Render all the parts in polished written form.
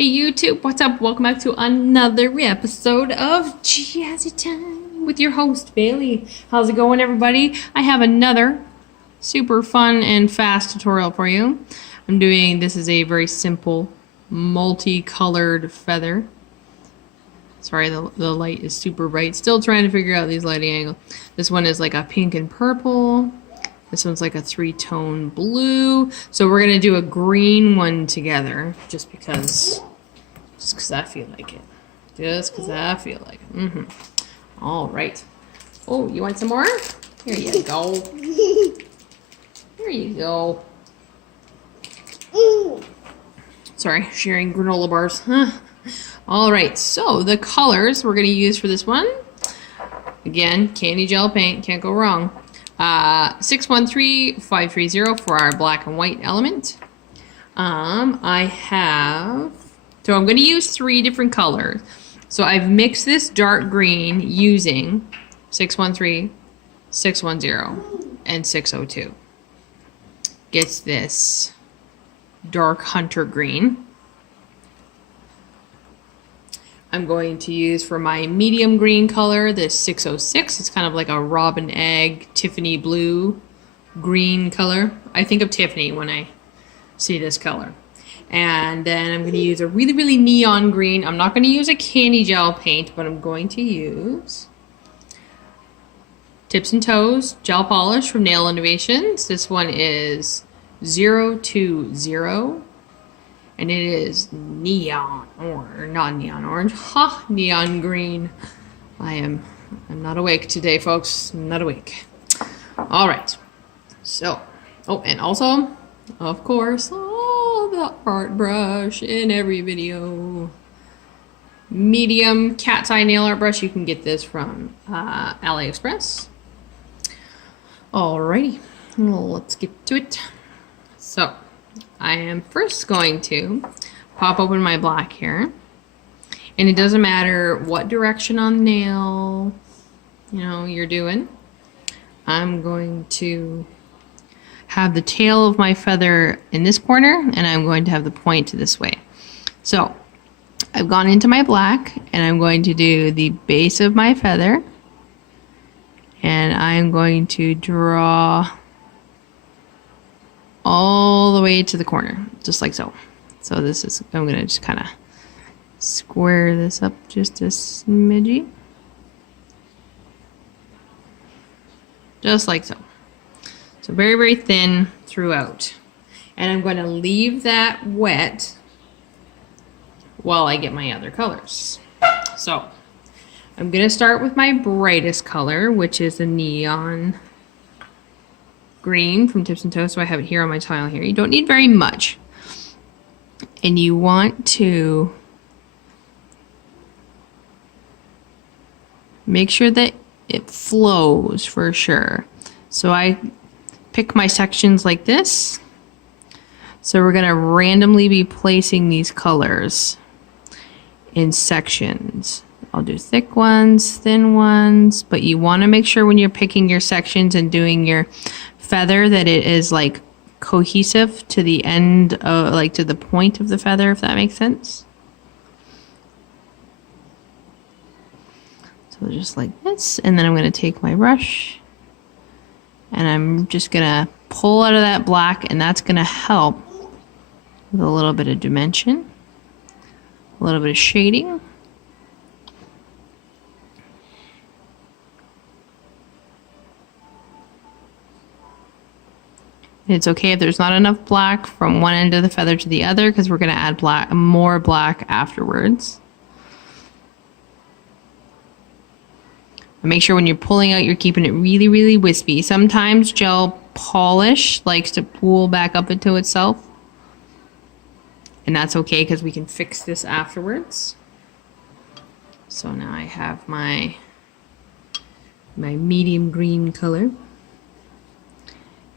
Hey YouTube, what's up? Welcome back to another episode of Jazzy Time with your host, Bailey. How's it going, everybody? I have another super fun and fast tutorial for you. This is a very simple, multicolored feather. Sorry, the light is super bright. Still trying to figure out these lighting angles. This one is like a pink and purple. This one's like a three-tone blue. So we're gonna do a green one together, just because I feel like it. Just because I feel like it. All right. Oh, you want some more? Here you go. Here you go. Sorry, sharing granola bars. All right, so the colors we're gonna use for this one. Again, candy gel paint, can't go wrong. 613530 for our black and white element. So I'm going to use 3 different colors. So I've mixed this dark green using 613, 610, and 602. Gets this dark hunter green. I'm going to use for my medium green color this 606. It's kind of like a robin egg, Tiffany blue, green color. I think of Tiffany when I see this color. And then I'm going to use a really, really neon green. I'm not going to use a candy gel paint, but I'm going to use Tips and Toes gel polish from Nail Innovations. This one is 020. And it is neon orange, not neon orange, neon green. I'm not awake today, folks. I'm not awake. All right. So, oh, and also, of course, the art brush in every video. Medium cat's eye nail art brush. You can get this from AliExpress. Alrighty, let's get to it. So, I am first going to pop open my black here, and it doesn't matter what direction on the nail you're doing. I'm going to have the tail of my feather in this corner, and I'm going to have the point this way. So I've gone into my black, and I'm going to do the base of my feather, and I'm going to draw all the way to the corner, just like so. So I'm gonna just kind of square this up just a smidgy. Just like so. So very, very thin throughout. And I'm going to leave that wet while I get my other colors. So I'm going to start with my brightest color, which is the neon green from Tips and Toes. So I have it here on my tile here. You don't need very much. And you want to make sure that it flows for sure. So I pick my sections like this. So we're going to randomly be placing these colors in sections. I'll do thick ones, thin ones, but you want to make sure when you're picking your sections and doing your feather that it is like cohesive to the end of, like, to the point of the feather, if that makes sense. So just like this, and then I'm going to take my brush and I'm just going to pull out of that black, and that's going to help with a little bit of dimension, a little bit of shading. It's okay if there's not enough black from one end of the feather to the other, because we're going to add more black afterwards. And make sure when you're pulling out, you're keeping it really, really wispy. Sometimes gel polish likes to pool back up into itself. And that's okay, because we can fix this afterwards. So now I have my medium green color.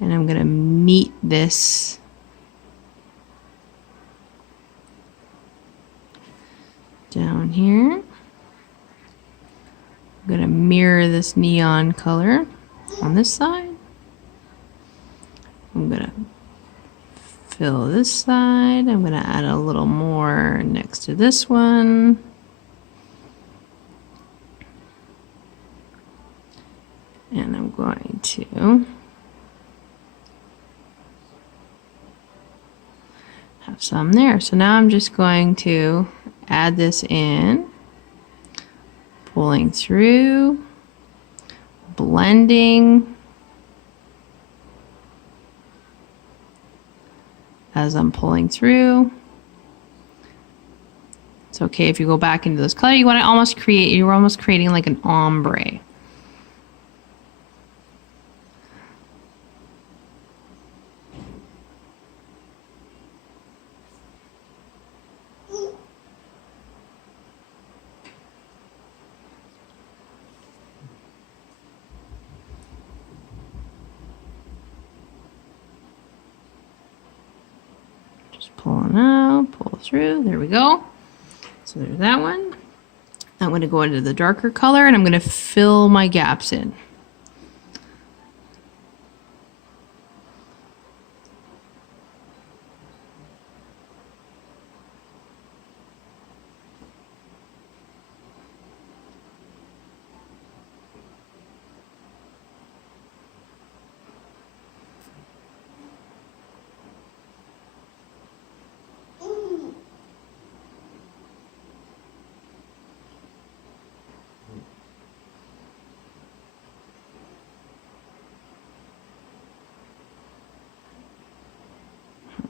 And I'm going to meet this down here. I'm going to mirror this neon color on this side. I'm going to fill this side. I'm going to add a little more next to this one. And I'm going to have some there. So now I'm just going to add this in, pulling through, blending as I'm pulling through. It's okay if you go back into this color. You want to almost create, you're almost creating like an ombre. Pulling out, pull through, there we go. So there's that one. I'm going to go into the darker color and I'm going to fill my gaps in.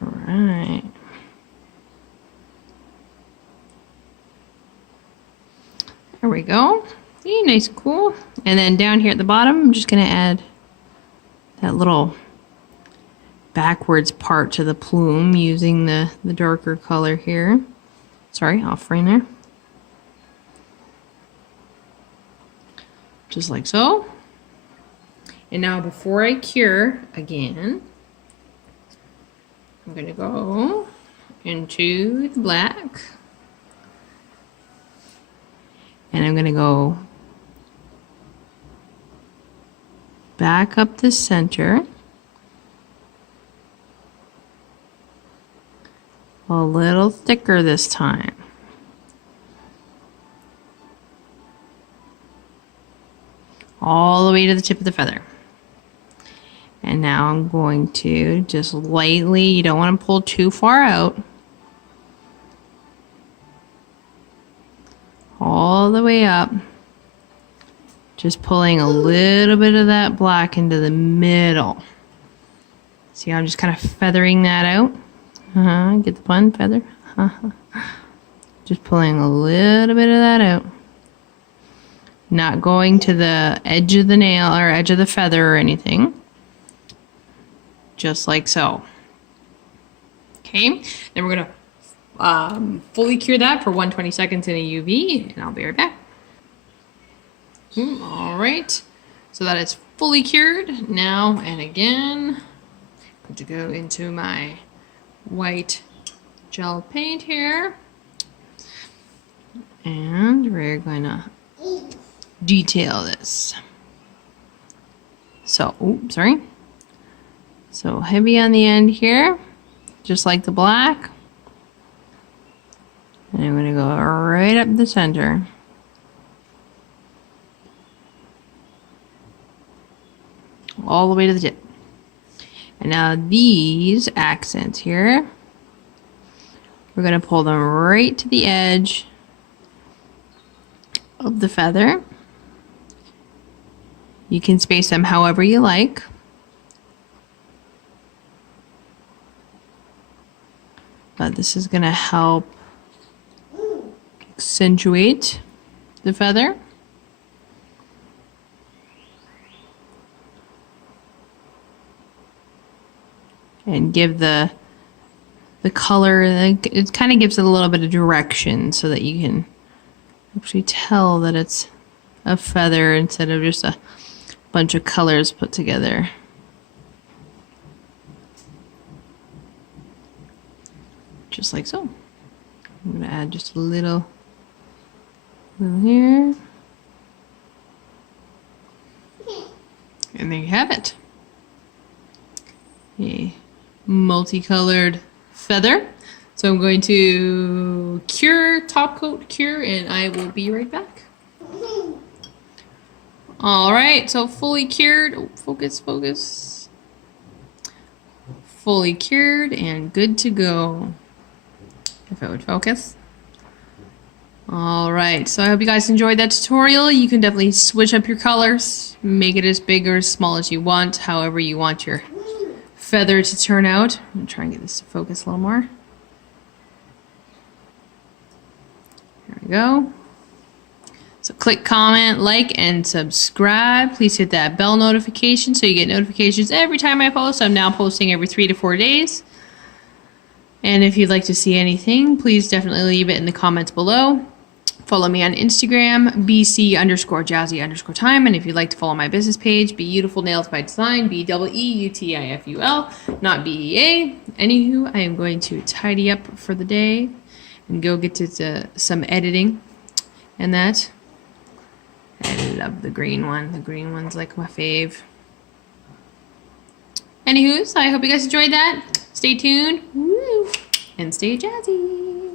Right. There we go. Yeah, nice, cool. And then down here at the bottom, I'm just going to add that little backwards part to the plume using the darker color here. Sorry, off frame there. Just like so. And now before I cure again, I'm going to go into the black. And I'm going to go back up the center. A little thicker this time. All the way to the tip of the feather. And now I'm going to just lightly, you don't want to pull too far out. All the way up. Just pulling a little bit of that black into the middle. See how I'm just kind of feathering that out? Get the pun, feather? Just pulling a little bit of that out. Not going to the edge of the nail or edge of the feather or anything. Just like so. Okay, then we're gonna fully cure that for 120 seconds in a UV, and I'll be right back. All right, so that is fully cured now, and again, I'm going to go into my white gel paint here, and we're gonna detail this. So, oops, sorry. So heavy on the end here, just like the black. And I'm going to go right up the center. All the way to the tip. And now these accents here, we're going to pull them right to the edge of the feather. You can space them however you like. But this is going to help accentuate the feather. And give the color, it kind of gives it a little bit of direction so that you can actually tell that it's a feather instead of just a bunch of colors put together. Just like so. I'm going to add just a little here. And there you have it. A multicolored feather. So I'm going to top coat cure, and I will be right back. All right, so fully cured. Oh, focus, focus. Fully cured and good to go. If it would focus. All right, so I hope you guys enjoyed that tutorial. You can definitely switch up your colors, make it as big or as small as you want, however you want your feather to turn out. I'm gonna try and get this to focus a little more. There we go. So click, comment, like, and subscribe. Please hit that bell notification so you get notifications every time I post. I'm now posting every 3 to 4 days. And if you'd like to see anything, please definitely leave it in the comments below. Follow me on Instagram, bc_jazzy_time. And if you'd like to follow my business page, Beautiful Nails by Design, BEEUTIFUL, not BEA. Anywho, I am going to tidy up for the day and go get to some editing and that. I love the green one. The green one's like my fave. Anywho, so I hope you guys enjoyed that. Stay tuned. Woo! And stay jazzy.